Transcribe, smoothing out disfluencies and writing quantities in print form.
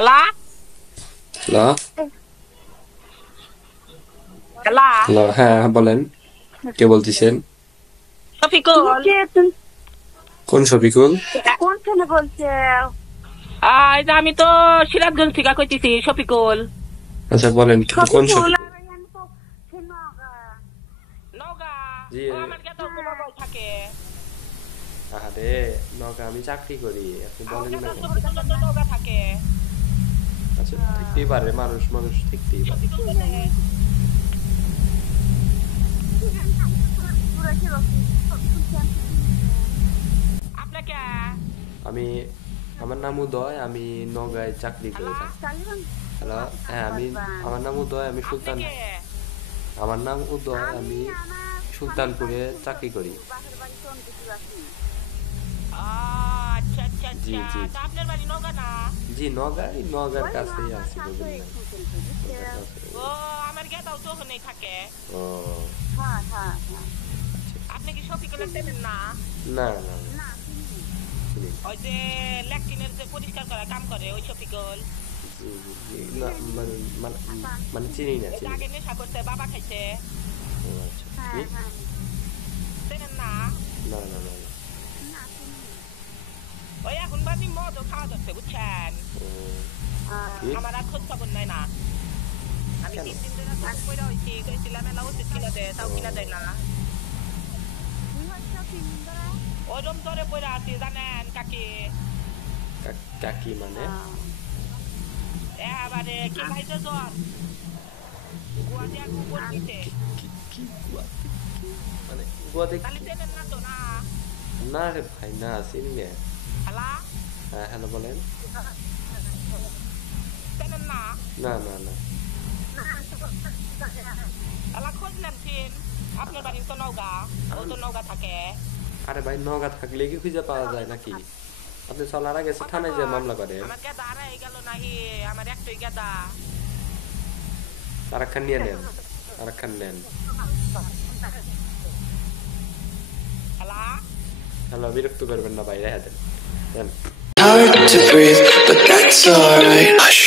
Hello hello hello hello হ্যাঁ বলেন কে বলতেছেন শফিকুল কোন শফিকুল কোন ছেলে বলছে? এই যে আমি তো সিরাজগঞ্জ থেকে কইতেছি শফিকুল আচ্ছা বলেন কোন শফিকুল নওগাঁ জি আমার গেদাও তো নওগাঁয় থাকে আরে নওগাঁ আমি চাকরি করি আপনি বলেন না কেন নওগাঁ থাকে আচ্ছা থাকতেই পারে মানুষ মানুষ থাকতেই পারে আপনাকে আমি আমার নাম উদয় আমি নওগাঁয় চাকরি করে থাকি হ্যালো হ্যাঁ আমি আমার নাম উদয় আমি সুলতান আমার নাম উদয় আমি সুলতানপুরে চাকরি করি আচ্ছা আচ্ছা জি জি আচ্ছা আপনার বাড়ি নওগাঁ না জি নওগাঁর কাছেই আছি বুঝলেন ও আমার গেদাও তো ওখানেই থাকে ও আপনি কি শফিকুলের চেনেন না না না না ওই যে ল্যাকটিনের যে পরিষ্কার করার কাম করে ওই শফিকুল জি জি না মানে চিনি না চিনি আগে নেশা করছে বাবা খাইছে ও আচ্ছা কি চেনেন না না না না ওই এখন বাড়ি মদও খাওয়া যাচ্ছে বুঝছেন কি আমার আর খোঁজ খবর নাই না আমি 3 দিন ধরে কাজ করে হইছি কইছিলাম না ওষুধ কিনা দেয় তাও কিনা দেয় না ওই রুম ধরে পড়ে আছি জানেন কাকি কাকি মানে এবারে কি খাইছে জ্বর গুয়া দিয়া কুকুর দিতে কি মানে গোয়াতে তাহলে চেনেন না তো না না রে ভাই না চিনি না হ্যালো হ্যাঁ হ্যালো বলেন চেনেন না না না না এলা খোঁজ নেন চিন আপনার বাড়ি তো নওগাঁ ও তো নওগাঁ থাকে আরে ভাই নওগাঁ থাকলে কি খুঁজে পাওয়া যায় নাকি আপনি চলার আগে থানায় যে মামলা করেন আমার গেদা হারাই গেল নাহি আমার একটাই গেদা আরেকখান নিয়ে নেন আরেকখান নেন হ্যালো হ্যালো বিরক্ত করবেন না ভাই রেখে দেন নেন Hard to breathe, but that's alright. Hush.